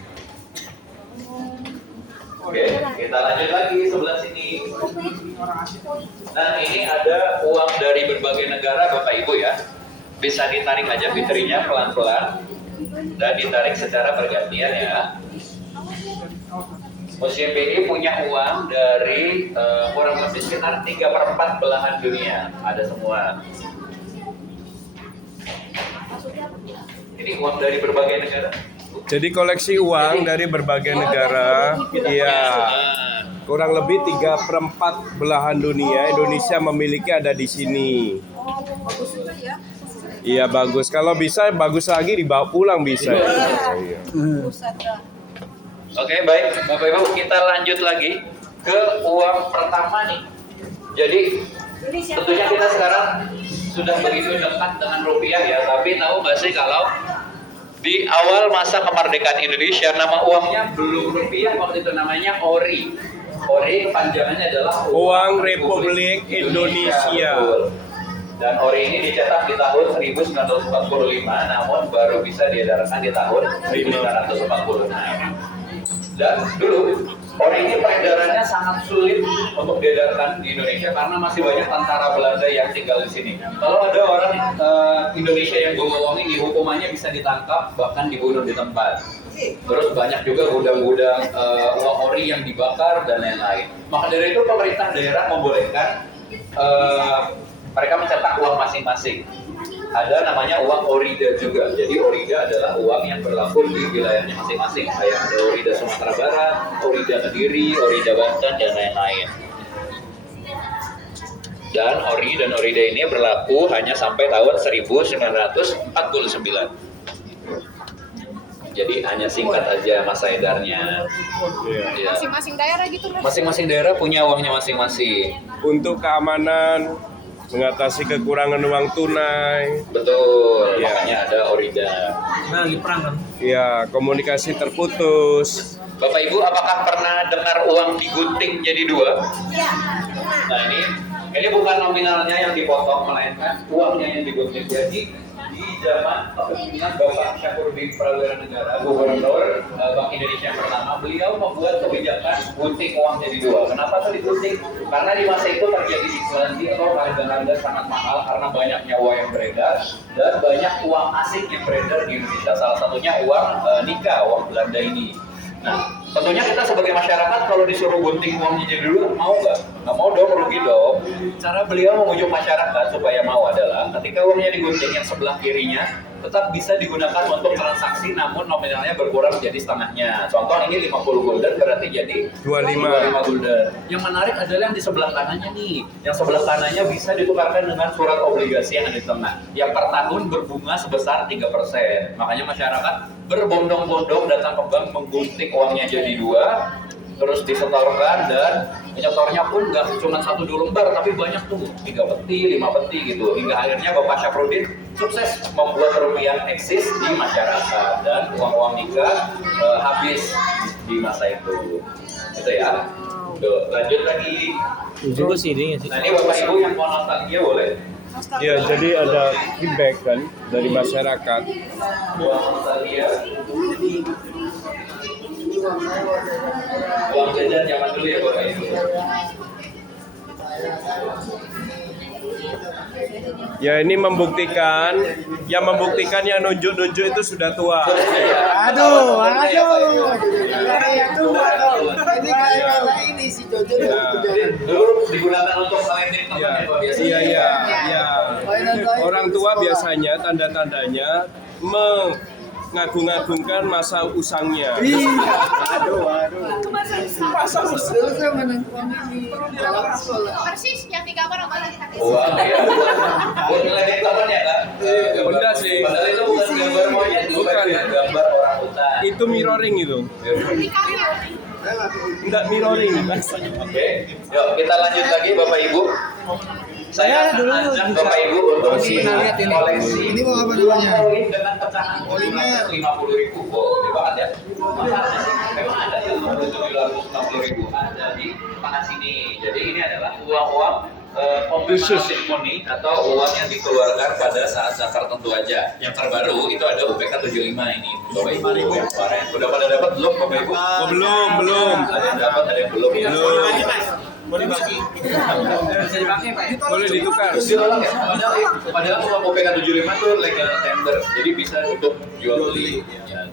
Oke, kita lanjut lagi sebelah sini. Dan ini ada uang dari berbagai negara Bapak Ibu ya. Bisa ditarik aja vitrinya pelan-pelan dan ditarik secara bergantian ya. Museum BI punya uang dari kurang lebih sekitar 3/4 belahan dunia. Ada semua. Ini uang dari berbagai negara. Jadi koleksi uang dari berbagai negara, iya, kurang lebih 3/4 belahan dunia Indonesia memiliki ada di sini. Iya bagus. Kalau bisa bagus lagi dibawa pulang bisa. Iya. Oke, baik Bapak Ibu, kita lanjut lagi ke uang pertama nih. Jadi tentunya kita sekarang sudah begitu dekat dengan rupiah ya, tapi tahu nggak sih kalau di awal masa kemerdekaan Indonesia nama uangnya belum rupiah, waktu itu namanya ori. Ori kepanjangannya adalah Uang Republik Indonesia. Dan ori ini dicetak di tahun 1945, namun baru bisa diedarkan di tahun 1946. Dan dulu ori ini peredarannya sangat sulit untuk diedarkan di Indonesia karena masih banyak tentara Belanda yang tinggal di sini. Kalau ada orang Indonesia yang bawa uang ini, hukumannya bisa ditangkap bahkan dibunuh di tempat. Terus banyak juga gudang-gudang uang ori yang dibakar dan lain-lain. Maka dari itu pemerintah daerah membolehkan mereka mencetak uang masing-masing. Ada namanya uang orida juga. Jadi orida adalah uang yang berlaku di wilayahnya masing-masing. Kayak ada orida Sumatera Barat, orida Kediri, orida Banten, dan lain-lain. Dan ori dan orida ini berlaku hanya sampai tahun 1949. Jadi hanya singkat aja masa edarnya. Ya. Masing-masing daerah gitu, Mas. Masing-masing daerah punya uangnya masing-masing. Untuk keamanan, mengatasi kekurangan uang tunai, Betul, Ya. makanya ada orida. Nah, lagi perang kan. ya komunikasi terputus. Bapak Ibu, apakah pernah dengar uang digunting jadi dua? Iya. Nah ini bukan nominalnya yang dipotong, melainkan uangnya yang digunting. Jadi di zaman kepemimpinan Bapak Syafruddin Prawira Negara, Gubernur Bank Indonesia yang pertama, beliau membuat kebijakan gunting uang jadi dua. Kenapa tuh digunting? Karena di masa itu terjadi inflasi atau harga-harga sangat mahal karena banyaknya uang yang beredar dan banyak uang asing yang beredar di Indonesia. Salah satunya uang nikah, uang Belanda ini. Nah, tentunya kita sebagai masyarakat kalau disuruh gunting uangnya jadi dulu, mau nggak? Nggak mau dong, rugi dong. Cara beliau membujuk masyarakat supaya mau adalah ketika uangnya digunting yang sebelah kirinya tetap bisa digunakan untuk transaksi namun nominalnya berkurang jadi setengahnya. Contoh ini 50 gulden berarti jadi 25 gulden. Yang menarik adalah yang di sebelah kanannya nih. Yang sebelah kanannya bisa ditukarkan dengan surat obligasi yang ada di tengah. Yang per tahun berbunga sebesar 3%. Makanya masyarakat berbondong-bondong datang ke bank menggunting uangnya jadi dua, terus disetorkan dan penyetornya pun nggak cuma 1-2 lembar tapi banyak tuh, 3 peti, 5 peti gitu. Hingga akhirnya Bapak Syafruddin sukses membuat rupiah eksis di masyarakat dan uang-uang nikah habis di masa itu. Gitu ya. Tuh, lanjut lagi. Juga sih ini sih. Nah ini Bapak Ibu yang mau nostalgia boleh. Ya, jadi ada feedback kan dari masyarakat. Uang nostalgia. Uang jajan zaman dulu ya Bapak Ibu. Ya ini membuktikan, yang nunjuk-nunjuk itu sudah tua. Aduh. Kayak tua dong. Ini kayak ini si Jojo. Dulu digunakan untuk kalender teman ya Pak biasa. Iya. Orang tua biasanya tanda-tandanya mengagung-agungkan masa usangnya. Masa usul saya menangkap ini. Persis yang di gambar sama lagi tadi. Uang ya. Buat kalender teman ya Kak? Enggak sih. Padahal itu bukan gambar monyet, Bukan. gambar orang hutan. Itu mirroring itu. Nikahnya. Enggak mirroring. Oke, yuk kita lanjut lagi Bapak Ibu. Saya dulu ajak Bapak Ibu untuk lihat ini. koleksi Ini mau apa dulunya? koin dengan pecahan Polimer 50.000. Oh, ini banget ya. Masalahnya sih memang ada ya 760.000 ada di tengah sini. Jadi ini adalah uang-uang commemorative money atau uang yang dikeluarkan pada saat-saat tertentu aja. Yang terbaru itu ada UPK 75 ini. Bapak Ibu yang kemarin. Udah pada dapat belum Bapak Ibu? Oh, belum. Ada yang dapat, ada yang belum ya. Boleh dibagi. Bisa dipakai Pak. Boleh ditukar. Terus ditolak ya? Padahal uang OPK 75 itu legal tender, jadi bisa untuk jual beli. Ya.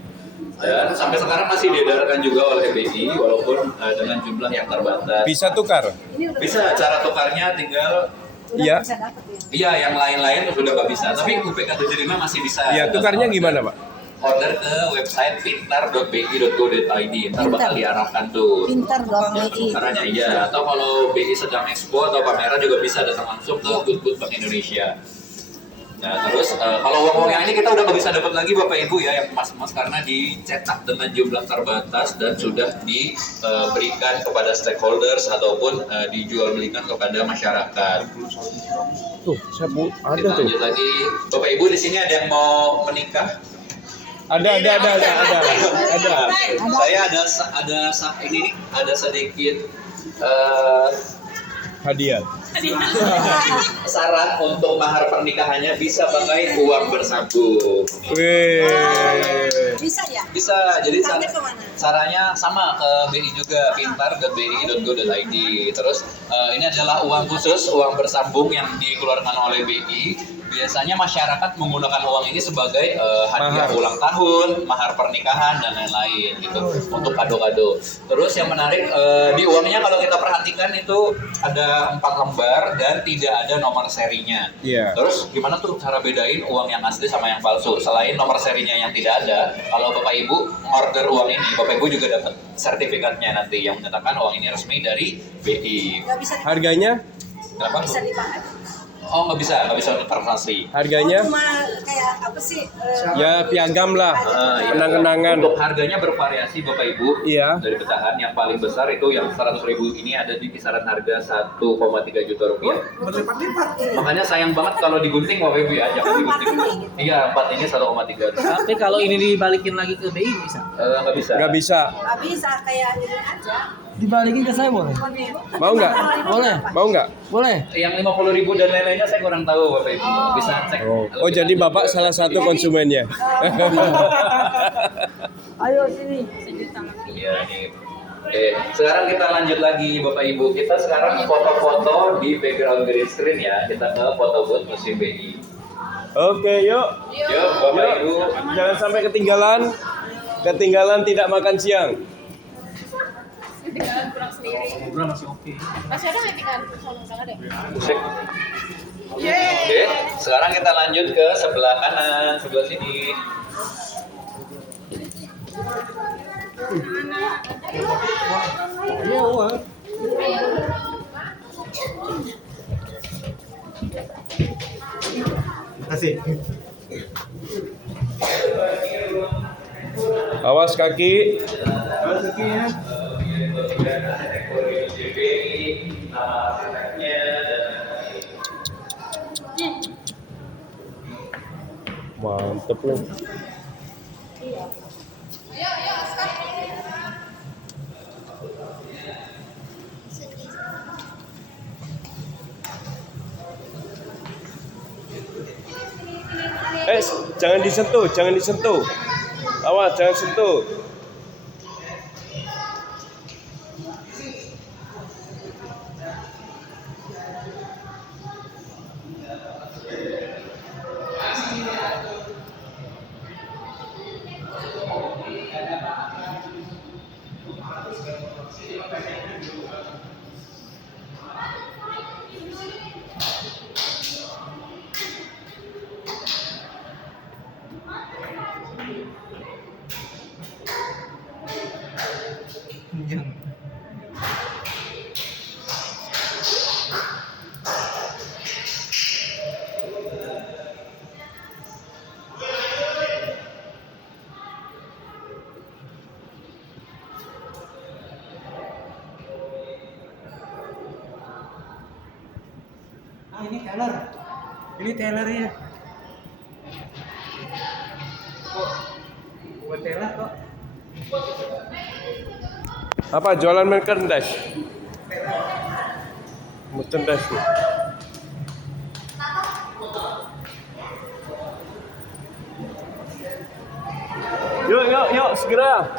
Dan sampai sekarang masih diedarkan juga oleh BI walaupun dengan jumlah yang terbatas. Bisa tukar. Bisa, cara tukarnya tinggal Iya. iya yang lain-lain sudah nggak bisa, tapi UPK 75 masih bisa. Ya, tukarnya gimana, Pak? Order ke website pintar.bi.go.id, ntar bakal diarahkan tuh. Pintar.bi. Caranya iya, atau kalau BI sedang expo atau pameran juga bisa datang langsung ke booth Bank Indonesia. Nah terus kalau uang-uang yang ini kita udah nggak bisa dapat lagi Bapak Ibu ya yang emas-emas karena dicetak dengan jumlah terbatas dan sudah diberikan kepada stakeholders ataupun dijual belikan kepada masyarakat. Tuh, ada Kita tuh. lanjut lagi, Bapak Ibu di sini ada yang mau menikah? Ada. Saya ada sedikit Hadiah. saran untuk mahar pernikahannya bisa pakai uang bersambung. Wih. Bisa ya? Bisa, jadi Sampai kemana? caranya sama ke BI juga, pintar.bi.go.id. Terus ini adalah uang khusus, uang bersambung yang dikeluarkan oleh BI. biasanya masyarakat menggunakan uang ini sebagai hadiah Mahar. ulang tahun, mahar pernikahan dan lain-lain gitu untuk kado-kado. Terus yang menarik di uangnya kalau kita perhatikan itu ada 4 lembar dan tidak ada nomor serinya. Iya. Terus gimana tuh cara bedain uang yang asli sama yang palsu? Selain nomor serinya yang tidak ada, kalau Bapak Ibu order uang ini, Bapak Ibu juga dapat sertifikatnya nanti yang menyatakan uang ini resmi dari BI. Nggak bisa Harganya? Kenapa? bisa dipakai. Oh nggak bisa untuk transaksi. Harganya? Cuma kayak apa sih? Ya piagam lah, Iya. kenang-kenangan. Untuk harganya bervariasi Bapak Ibu. Iya. Dari pecahan yang paling besar itu yang 100.000 ini ada di kisaran harga 1,3 juta rupiah. Makanya sayang banget kalau digunting Bapak Ibu ya, jangan digunting. Iya, 4 ini 1,3. Tapi kalau ini dibalikin lagi ke BI bisa. Nggak bisa. Nggak bisa. Nggak bisa kayak ini aja. Dibalikin ke saya boleh? Mau nggak? Boleh. Mau nggak? Boleh. Yang 50.000 dan lain-lainnya saya kurang tahu Bapak Ibu. Bisa cek. Oh jadi Bapak salah satu konsumennya. Ayo sini. Iya nih. Oke, sekarang kita lanjut lagi Bapak Ibu. Kita sekarang foto-foto di background green screen ya. Kita ke foto booth Museum BI. Oke, yuk. Yuk Bapak Ibu. Jangan sampai ketinggalan. Ketinggalan tidak makan siang. Ketinggalan pulang sendiri. Ngobrol masih oke. Masih ada nggak tinggal sono udah ada? Musik. Oke, sekarang kita lanjut ke sebelah kanan, sebelah sini. Iya, uang. Kasih. Awas kaki. Mantep loh. Jangan disentuh, jangan disentuh. Awas, jangan sentuh. Ah, ini teller. Ini tellernya. Kok buat teller kok? Apa jualan merchandise? Merchandise tuh. Yuk, yuk, yuk, segera.